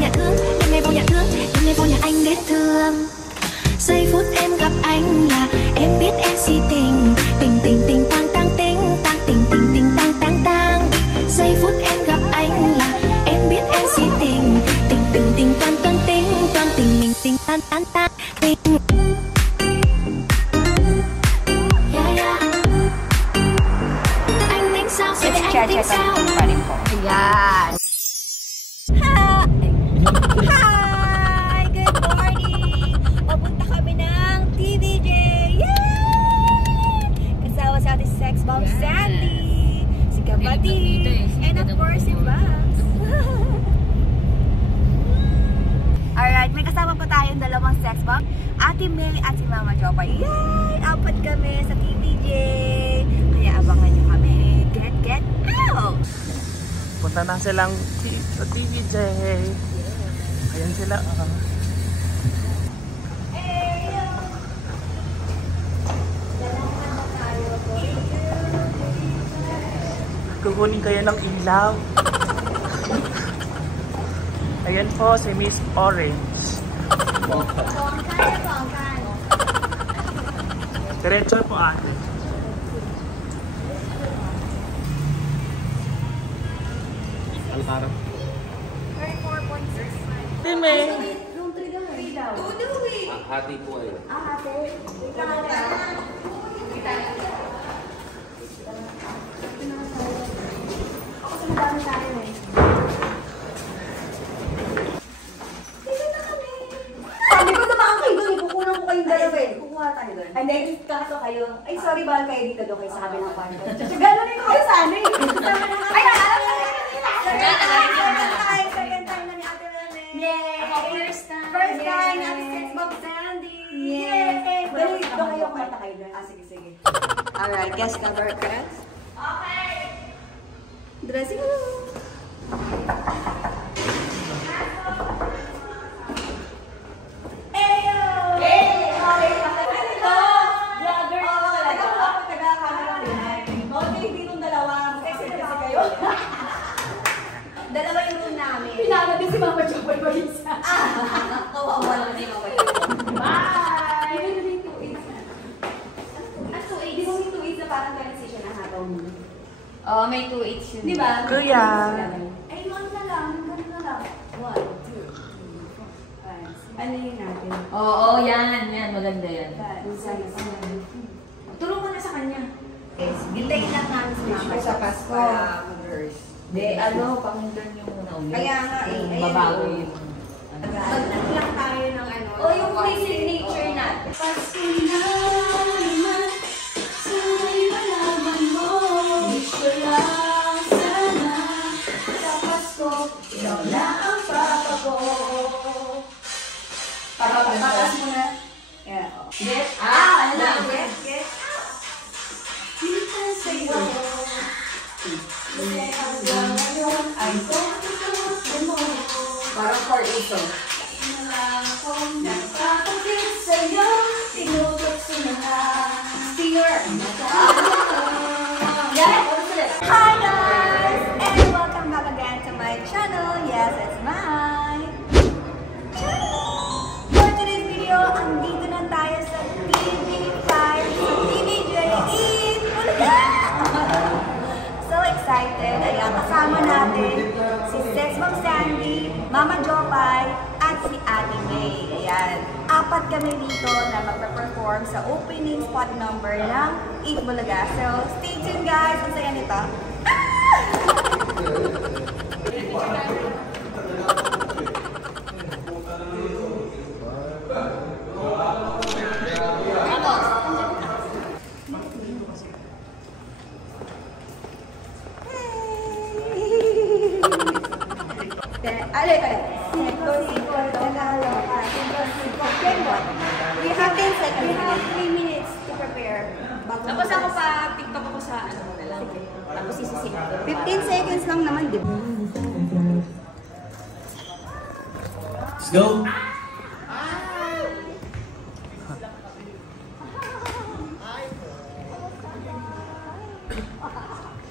nhà thương, đêm nay vô nhà thương, đêm nay vô nhà anh để thương. Giây phút em gặp anh là em biết em si tình, tình tình tình tang tang tình, tang tình tình tình tang tang tang. Giây phút em gặp anh là em biết em si tình, tình tình tình toan toan tình, toan tình mình tình tan tan tan tình. Anh tính sao? Sẽ để anh tính sao? Ayan. Hi! Good morning! Papunta kami ng TVJ! Yay! Kasama sa ating sex bomb Sandy, si Kabati, and of course si Babs. Alright, may kasama pa tayong dalawang sex bomb, Ate May at si Mama Jopay. Yay! Apat kami sa TVJ! Kaya abangan nyo kami. Get out! Punta na silang sa TVJ. Ayan sila. Kukunin kayo ng ilaw. Ayan po si Miss Orange. Diretso po ate. Alcaro. 34.6. Time. Room 3 daw. 3 daw. 2 daw eh. Hati po eh. Hati? Wait lang ate. Ako sa madami tayo eh. Dito na kami. Sabi ko naman kayo doon. Ikukunan ko kayong dalawa eh. Kukuha tayo doon. And then, kaso kayo. Ay, sorry ba kayo dito doon kayo sa kami ng kwarto. Gano'n rin kayo sa ano eh. Ay, alam mo. Second time na ni Ate Rene. Yay! First time na ni Sex Bomb Sandy. Yay! Dali, doon kayo kumata kayo doon. Sige. Alright, guess number, guys. Okay! Dressing mo. Eyo! Okay, ano to? Vlogger na talaga. Taga-camera rin. Okay, hindi nung dalawa. Exit kasi kayo. Dalawa yung room namin. Pinala din si Mama Jopay pa isa. Kawawa lang si Mama Jopay. Bye! Hindi na yung 2-8 na. At 2-8? Di ba may 2-8 na parang transition na hataw mo? Oo, may 2-8 yun. Di ba? Kuya! Ay, 1 na lang. 1 na lang. 1, 2, 3, 4, 5. Ano yun natin? Oo, yan. Maganda yan. Turo mo na sa kanya. Yes, gintayin lang namin si Mama sa Pasko. Hindi, pakinggan yung muna ulit. Kaya nga eh. Babago yung... Mag-lang tayo ng ano. O yung may signature natin. Pasko na naman, sana'y malaman mo. Wish ko lang sana, sa Pasko, ikaw na ang papa ko. Papas mo na. Yeah. Yes? Ano na? Yes. Kita sa'yo. Ay, Parang for ito. Wala akong nagpapagit sa'yo, tinutokso na lang. singer. Hi guys! And welcome back again to my channel. Yes, it's my channel. For today's video, andito na tayo sa TV5 sa TVJ in Bulaga. So excited. Ayan, kasama natin si Sex Bomb Sandy, Mama Jopay, at si Ate May. Ayan. Apat kami dito na magpa-perform sa opening spot number ng Eat Bulaga. So, stay tuned guys! Ang saya nito. We have 3 minutes to prepare. Tapos ako pa, TikTok ako sa ano mo na lang. Tapos isisip ko. 15 seconds lang naman, di ba? Let's go!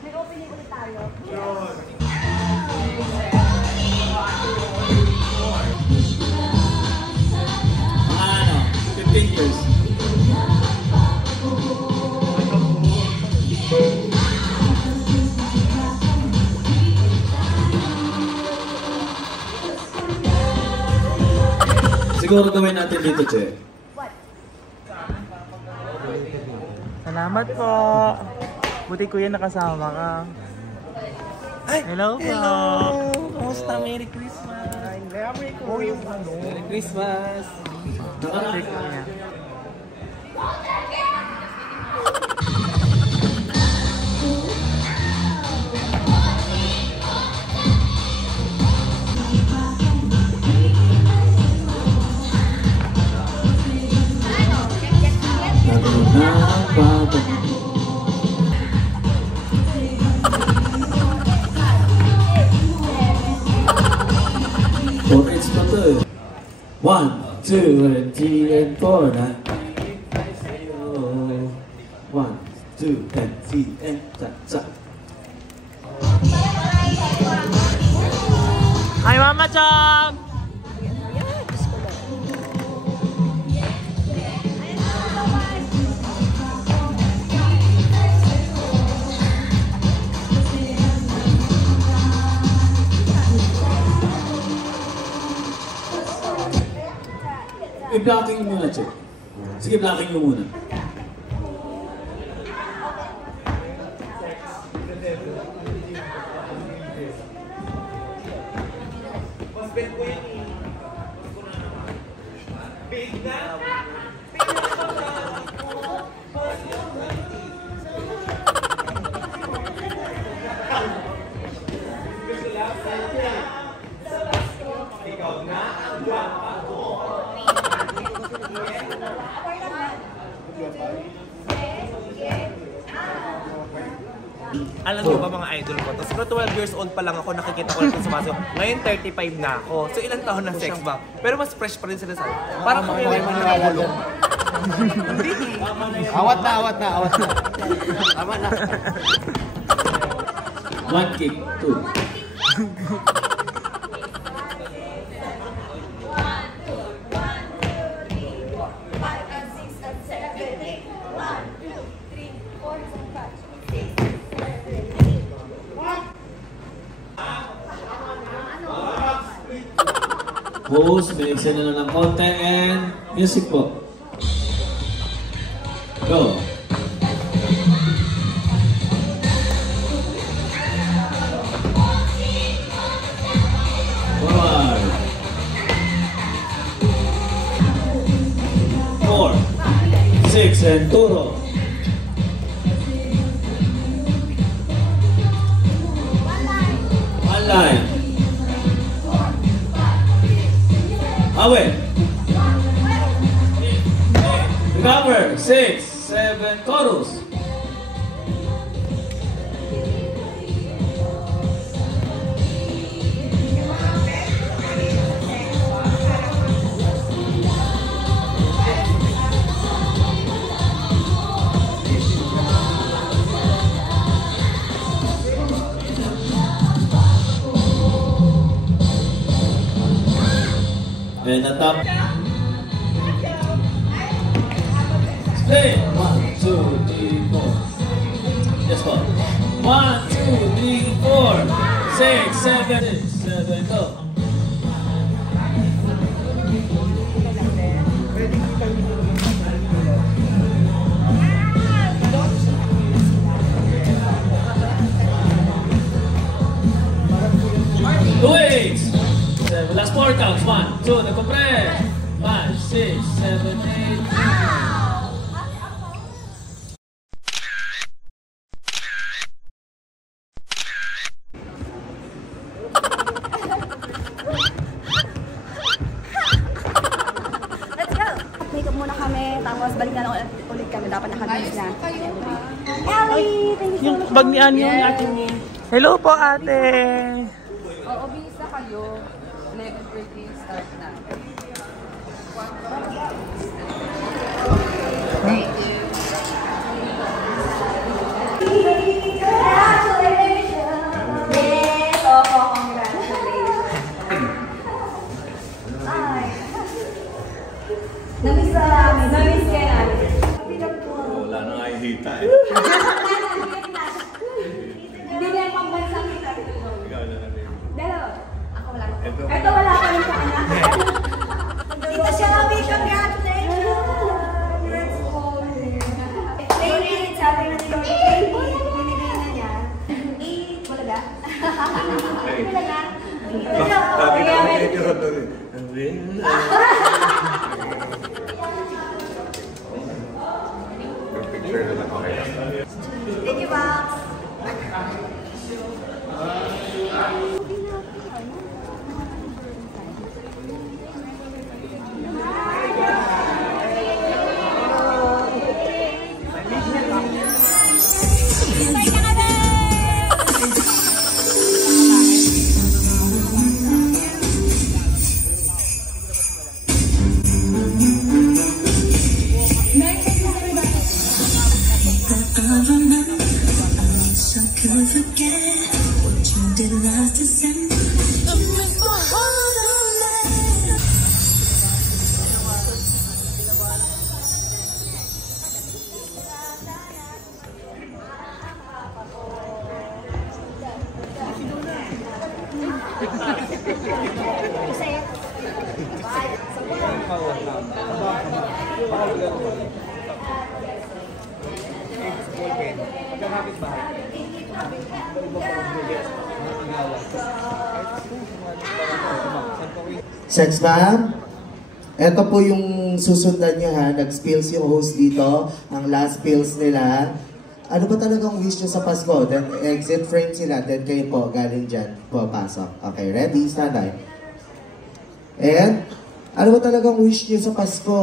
May opening ulit tayo. Siguro gawin natin dito, Che. What? Salamat po. Buti kuya nakasama ka. Hello po. Kumusta? Merry Christmas. Merry Christmas! Birthday kuya. Orange pa to eh. 1, 2, and 3, and 4 na. 1, 2, and 3, and cha. Hi, Mama Chong! I-blocking mo muna, Che. Sige, blocking mo muna. Alam niyo ba mga idol ko? Tapos 12 years old pa lang ako, nakikita ko lang sumasayaw. Ngayon 35 na ako. So ilang taon na sex ba? Pero mas fresh pa rin sila sa akin. Parang kami may mga nakabulong. Awat na. Tama na. 1 kick, 2. Pose, binigsan na lang ng konti, and music po. Go! Forward! 4, 6, and turo! One line! Away. Recover. 6, 7, chorus. And the top. Split. 1, 2, 3, 4. Yes, go. 1, 2, 3, 4. 6, 7, 7, go. Two eights. Last 4 counts. 1, 2, the compress. 5, 6, 7, 8. Let's go! Makeup muna kami, tapos balik na lang ulit kami. Dapat nakabis na. Ellie, thank you so Yung much. bag ni Anyo, ni Ate Min. Hello po, ate! Oo, bilis na kayo. 11:30 start na. Thank you. Congratulations! Yes! Oo, congratulations. Ay. Namiss na namin. Namiss ka namin. Wala na nga yung hita eh. Hindi na yung pambansang kita. Dalawa. Ako wala. Ito wala pa rin sa anak. Dito siya Picture na lang, okay. Thank you, Box. Could forget what you did last December. Sex ma'am? Ito po yung susundan nyo ha. Nag-spills yung host dito. Ang last spills nila. Ano ba talagang wish nyo sa Pasko? Then exit frame sila. Then kayo po galing dyan. Papasok. Okay, ready? Stand by. And ano ba talagang wish nyo sa Pasko?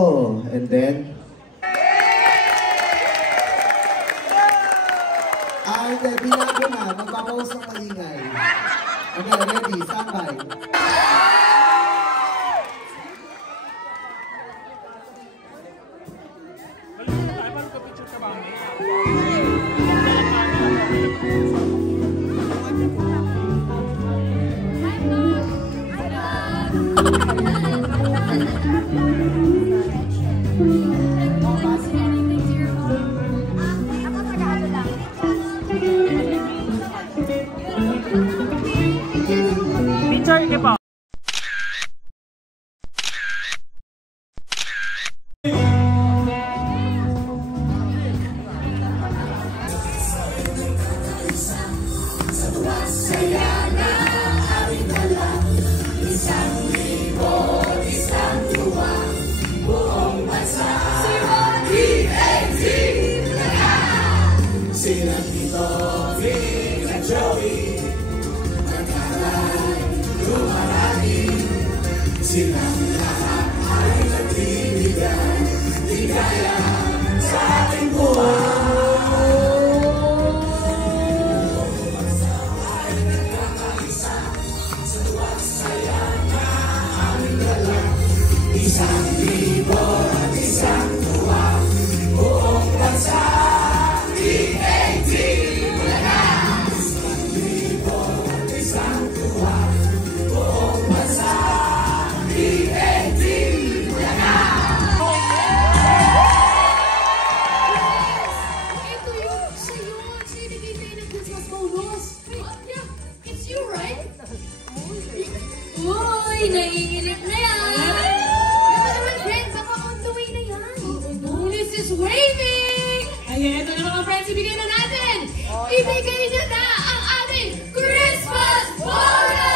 And then hindi. Binago na. Magpapaus ng malingay. Okay, ready? Stand by. Picture niyo po. Uy, naiinip na yan! Naman, friends, baka on the way na yan. Bonus is waving! Ayan, ito na mga friends, ibigay na natin! Ibigay niyo na ang ating Christmas bonus!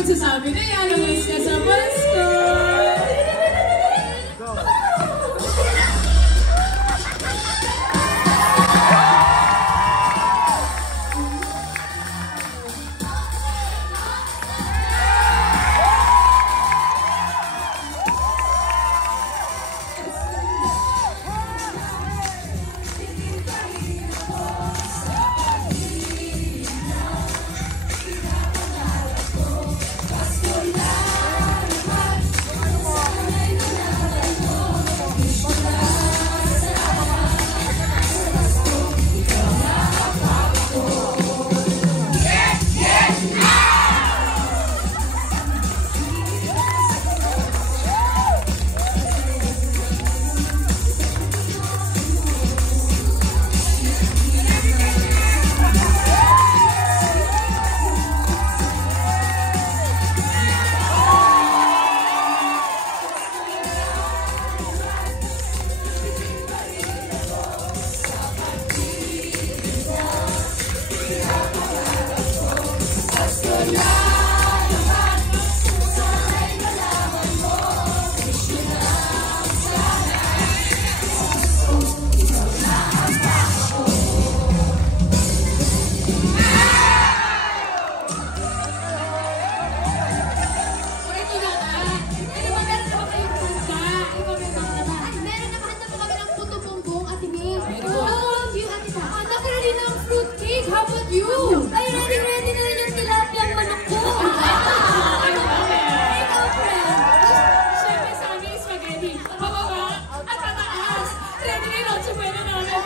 magsasabi na yan, namas ka sa Pasko! How about you? Ay, ready na rin yung tilapia ang manok ko. Ikaw, friend. Siyempre sa amin, spaghetti. Pababa at pataas. Ready na yung Noche Buena namin.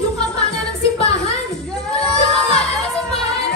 Yung kampana ng simbahan! Yung kampana ng simbahan!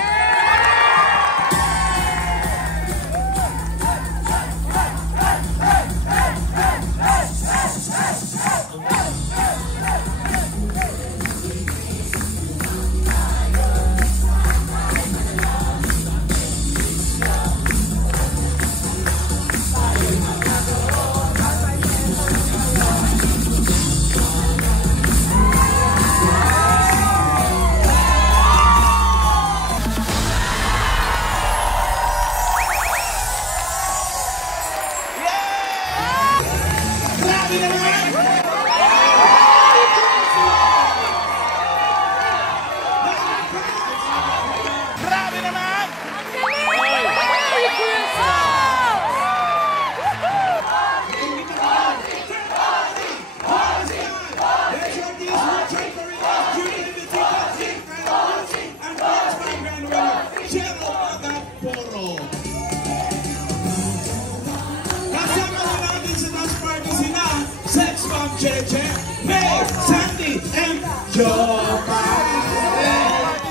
Cheche, May, Sandy, and Jopa.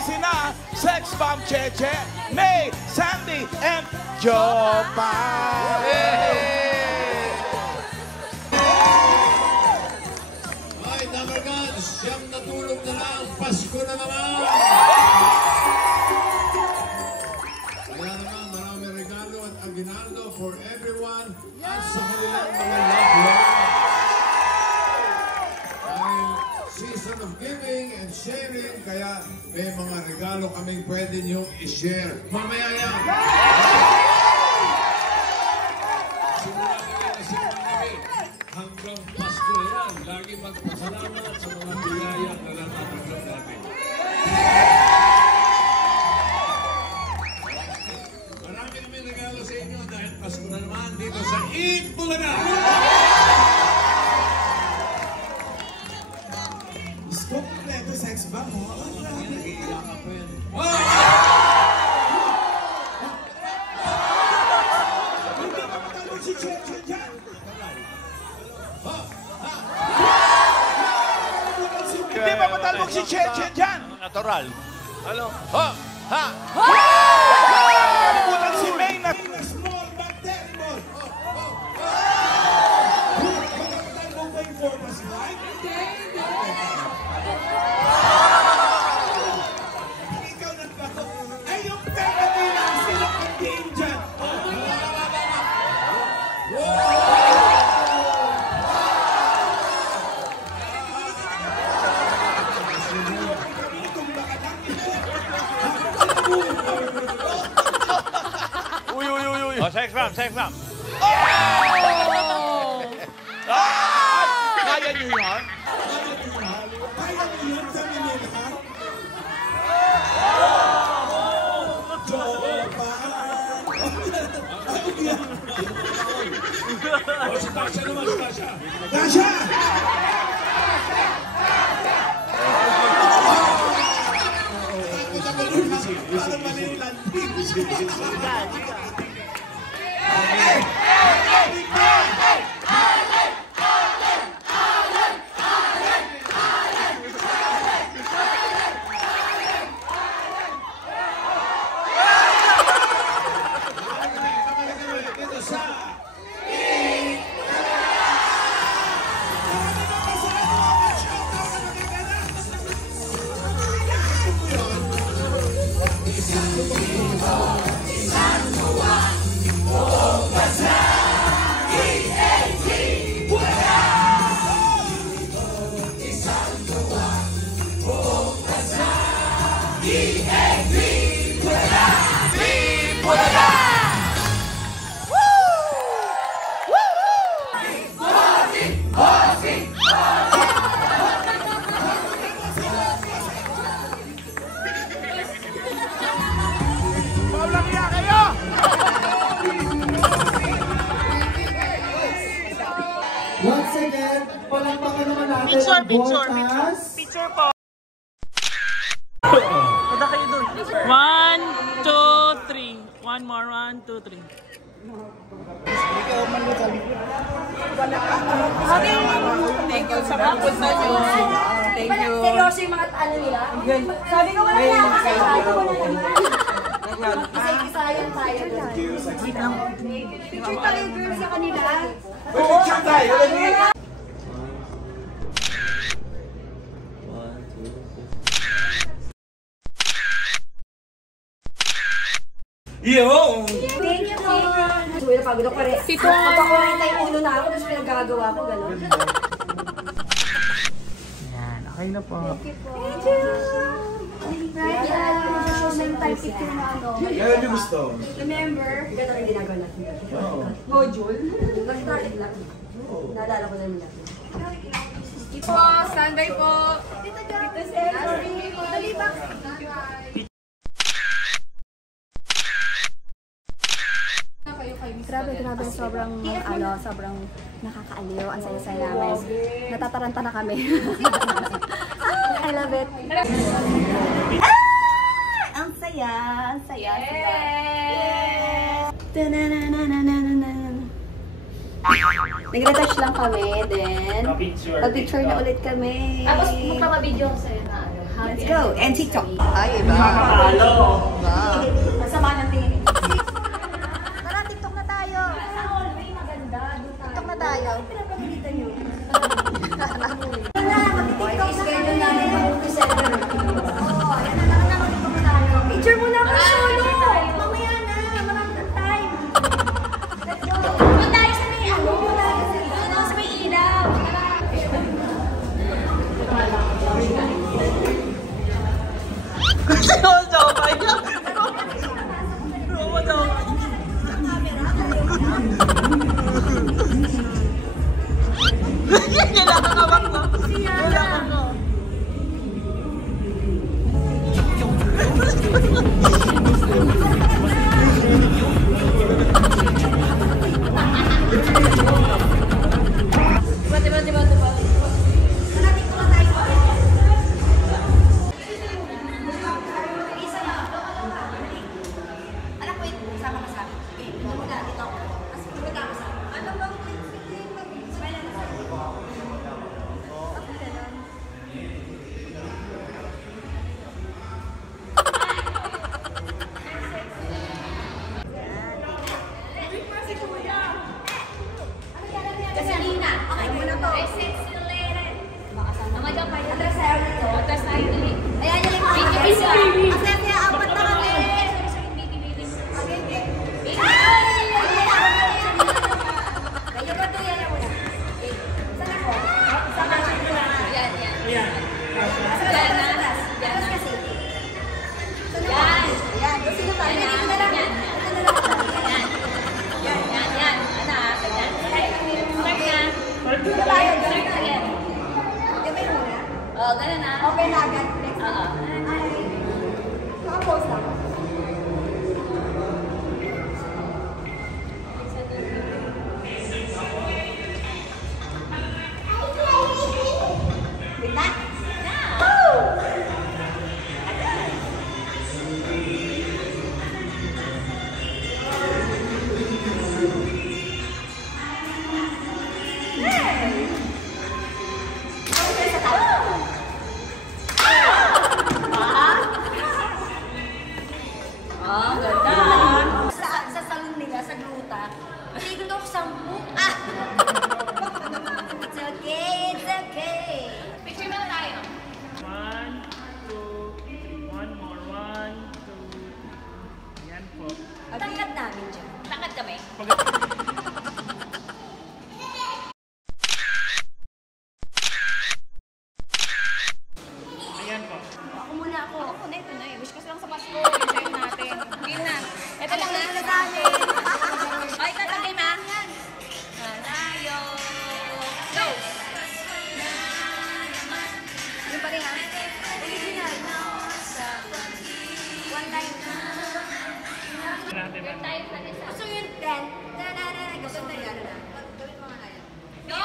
Sina, Sex Bomb Cheche, May, Sandy, and Jopa. Ay, number guns, siyang natulog na lang, Pasko na naman. Kaya naman, maraming regalo at aguinaldo for everyone at sa kanilang mga loved ones. Season of giving and sharing, kaya may mga regalo kaming pwede niyong i-share. Mamaya yan! Simula nila na hanggang Pasko yan. Lagi magpasalamat sa mga Diyos ko, kompleto sex bomb, oh. Hindi ka matalong si Cheche dyan. Hindi ba matalong si Cheche dyan? Natural. Ano? Ha! Ha! Butan si May na small but terrible. Makamatay mo ba yung 4+5? Ikaw nagbago. Ay, yung pera nila, sila ang team dyan. Uy, uy, uy, uy. Oh, sex bomb, sex bomb. Kaya niyo yan? Kaya niyo yan sa Manila? Jopa! O, si Tasha naman, si Tasha. Tasha! Once again, palakpakan naman natin ang Voltas. Picture po. Punta kayo dun. 1, 2, 3. One more, 1, 2, 3. Thank you sa mga punta nyo. Thank you. Seryoso yung mga ano nila? Sabi ko wala lang kasi sabi ko na naman. Isa-isayan tayo. Picture tayo girls sa kanila. Picture tayo! Yo! Thank you po. Suwi na pagod ako rin. Papakulit yung ulo na ako, tapos pinagagawa ko, gano'n. Yan, okay na po. Thank you. May type picture na ano. Kaya niyo gusto? Remember? Ganito rin ginagawa natin. Module? Nag-started lang. Naalala ko na nila. Po, standby po. Dito sorry. Dali ba? Grabe, sobrang nakakaaliw. Ang saya-saya namin. Natataranta na kami. I love it. Ang saya. Nag-retouch lang kami, then pag-picture na ulit kami. Tapos magpapabideo ko sa'yo na ano. Let's go! And TikTok! Ay, iba. Masama ng tingin. Tara, TikTok na tayo! Sa hallway, maganda. TikTok na tayo. Pinapagalitan nyo. Wala, mag-TikTok na kami. Oo, yan na lang na mag-TikTok na tayo. Picture mo na ako solo! Mamaya na, marami ng time. Let's go! Punta tayo sa may sa may ilaw. baby. Kasi apat na kami. Kayo ba ito? Yan mo na. Saan ako? Saan ka? Yan. Saan na? Yan kasi. Yan. Sino ba? Yan. Oh, ganun na. Okay na agad. Next. Ay. Naka-post ako. Bigla? Woo! Sa salon nila, sa gluta. Tigil ako 10. It's okay, it's okay. Picture na tayo. 1, 2, 1 more. 1, 2. Yan po. Tangkad namin dyan. Tangkad kami. Ayan po. Ako muna ako. Ako na ito na eh. Wish ko lang sa Pasko. Enjoy natin. Game na. Ito lang na. Ito na namin. Ay, tatagay ma. Tayo. Go! Yung pa rin ha? Original. One line. Gusto yung 10. Gusto na yan. Gawin mo nga kaya. Go!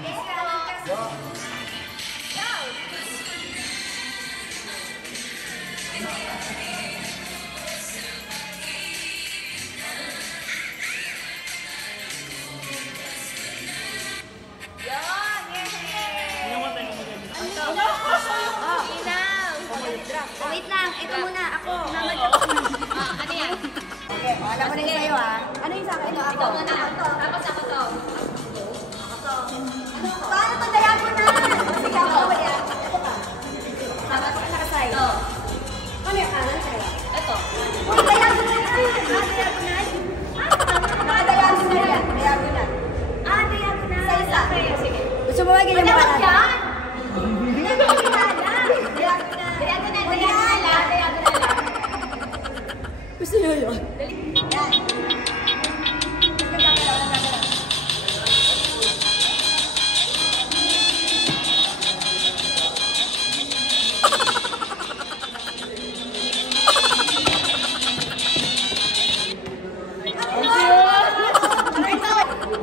Yes, kanan kasi. Wait lang, ito muna, ako. Ano yan? Okay, alam mo na yung sa'yo ha. Ano yung sa'yo? Ito, ako. Ito muna. Tapos ako to. Paano ito diagonal? Sige, ako wala yan. Ito ka. Tapos nakasay. Ito. Ano yung kanan sa'yo? Ito. Uy, diagonal yan! Diagonal? Naka-diagonal yan. Diagonal. Diagonal. Isa-isa. Sige. Gusto mo ba ganyan mo kanan? Yan! Diagonal. Gusto nyo yun?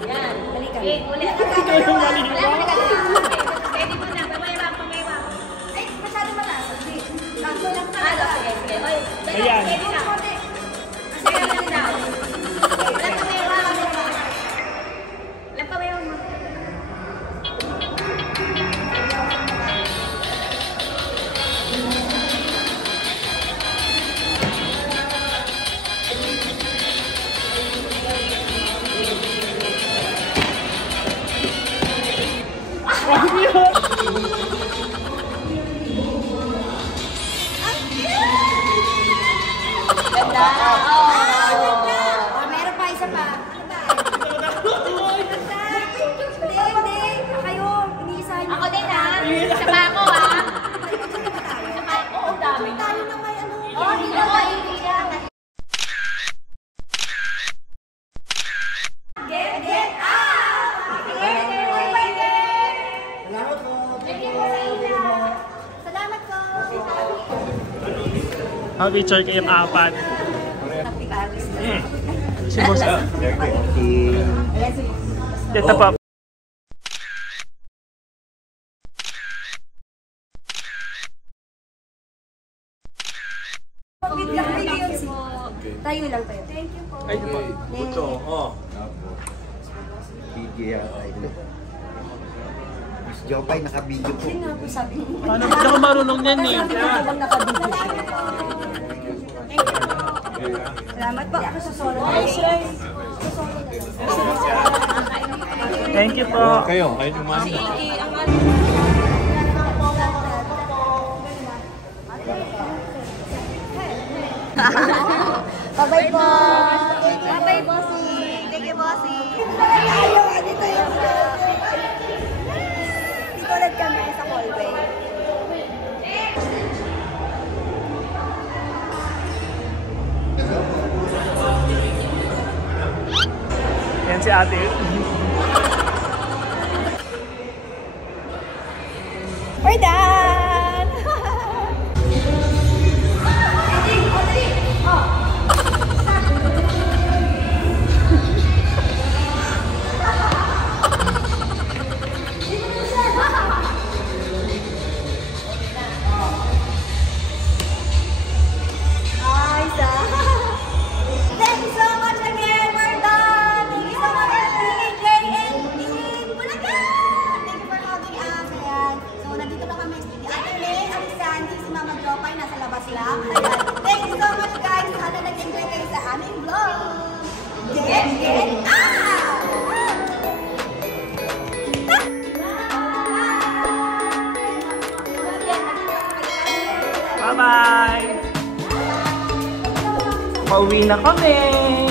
Yan. Okay, ulit. Pwede mo na. Pamayawak. Ay, masyado mataas. Kanto lang ka. Sige. Oy, Ayan. pwede na. Sige na din daw. Walang pamayawak. Walang pamayawak. Ganda. Meron pa, isa pa. Hindi. Kayo, iniisahan niyo. Ako din ha. Isa pa ako ha. Isa pa. Oo, dami. Tayo na may ano. Oh, hindi ako iiyak. Get out! Salamat po. Thank you po sa inyo. Salamat po. Ang picture kayo 4. Si Boss. Ito pa. Tayo lang tayo. Thank you po. Ay, po. Ito, oh. Video yata ito. Mas Jopay, naka-video po. Yun nga po sabi ko. Paano hindi ako marunong yan eh. Sabi ko habang nakabidyo siya. Salamat po. Ako sa solo. Thank you po. Kayo, ayun yung mami. Si Iki, ang Bye-bye po. Bye-bye, bossy. Thank you, bossy. Dito ulit kami sa hallway. Yan si ate. We're done! Thank you so much again. We're done. Thank you so much, DJ and Team Bulacan. Thank you for having us. Ayan. So, nandito na kami. Si Ate May, Ate Sandy, si Mama Jopay, nasa labas lang. Ayan. Thank you so much, guys. Sana nag-enjoy kayo sa aming vlog. Get out! Bye-bye! Pauwi na kami!